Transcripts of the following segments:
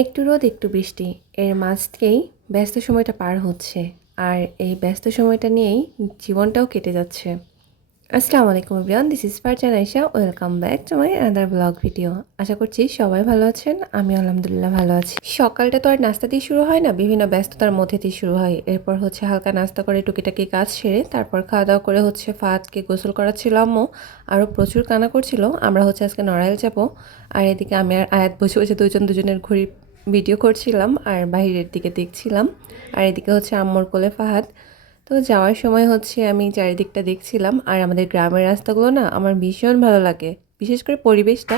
একটু রোদ একটু বৃষ্টি এর মাঝ থেকেই ব্যস্ত সময়টা পার হচ্ছে। আর এই ব্যস্ত সময়টা নিয়েই জীবনটাও কেটে যাচ্ছে। আসসালামু আলাইকুম everyone, this is Farzan Ayesha. Welcome back to my another blog video. আশা করছি সবাই ভালো আছেন, আমি আলহামদুলিল্লাহ ভালো আছি। সকালটা তো আর নাস্তা দিয়ে শুরু হয় না, বিভিন্ন ব্যস্ততার মধ্যে দিয়ে শুরু হয়। এরপর হচ্ছে হালকা নাস্তা করে টুকিটাকি কাজ সেরে তারপর খাওয়া দাওয়া করে হচ্ছে ফাহাদকে গোসল করাচ্ছিল আম্মু। আরও প্রচুর কান্না করছিল। আমরা হচ্ছে আজকে নড়াইল যাব। আর এদিকে আমি আর আয়াত বসে বসে দুজনের ঘড়ি ভিডিও করছিলাম আর বাইরের দিকে দেখছিলাম। আর এদিকে হচ্ছে আম্মুর কোলে ফাহাদ। তো যাওয়ার সময় হচ্ছে আমি চারিদিকটা দেখছিলাম। আর আমাদের গ্রামের রাস্তাগুলো না আমার ভীষণ ভালো লাগে, বিশেষ করে পরিবেশটা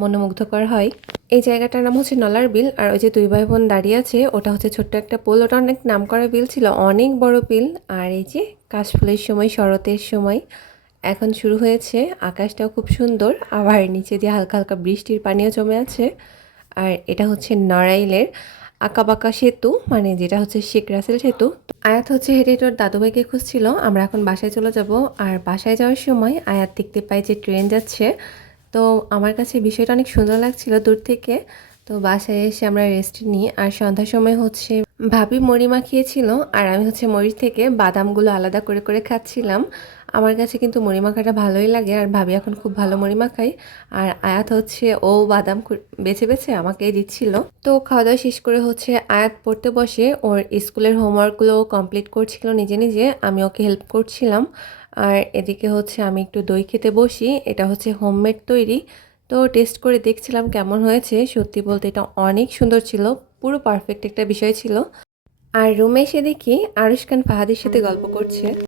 মনোমুগ্ধকর হয়। এই জায়গাটার নাম হচ্ছে নলার বিল। আর ওই যে দুই ভাই বোন দাঁড়িয়ে আছে, ওটা হচ্ছে ছোট্ট একটা পোল। ওটা অনেক নামকরা বিল ছিল, অনেক বড় বিল। আর এই যে কাশফুলের সময়, শরতের সময় এখন শুরু হয়েছে। আকাশটাও খুব সুন্দর, আবার নিচে দিয়ে হালকা হালকা বৃষ্টির পানিও জমে আছে। আর এটা হচ্ছে নড়াইলের আঁকাবাঁকা সেতু, মানে যেটা হচ্ছে শেখ রাসেল সেতু। আয়াত হচ্ছে হেঁটে হেঁটে ওর দাদুভাইকে খুঁজছিল। আমরা এখন বাসায় চলে যাব। আর বাসায় যাওয়ার সময় আয়াত দেখতে পাই যে ট্রেন যাচ্ছে। তো আমার কাছে বিষয়টা অনেক সুন্দর লাগছিল দূর থেকে। তো বাসায় এসে আমরা রেস্ট নিই। আর সন্ধ্যার সময় হচ্ছে ভাবি মুড়ি মাখিয়েছিল, আর আমি হচ্ছে মুড়ি থেকে বাদামগুলো আলাদা করে করে খাচ্ছিলাম। আমার কাছে কিন্তু মুড়ি মাখাটা ভালোই লাগে, আর ভাবি এখন খুব ভালো মুড়ি মাখায়। আর আয়াত হচ্ছে ও বাদাম বেছে বেছে আমাকেই দিচ্ছিল। তো খাওয়া দাওয়া শেষ করে হচ্ছে আয়াত পড়তে বসে ওর স্কুলের হোমওয়ার্কগুলো কমপ্লিট করছিল নিজে নিজে, আমি ওকে হেল্প করছিলাম। আর এদিকে হচ্ছে আমি একটু দই খেতে বসি। এটা হচ্ছে হোমমেড তৈরি। তো টেস্ট করে দেখছিলাম কেমন হয়েছে। সত্যি বলতে এটা অনেক সুন্দর ছিল, পুরো পারফেক্ট একটা বিষয় ছিল। আর রুমে এসে দেখি আরুশ খান ফাহাদের সাথে গল্প করছে।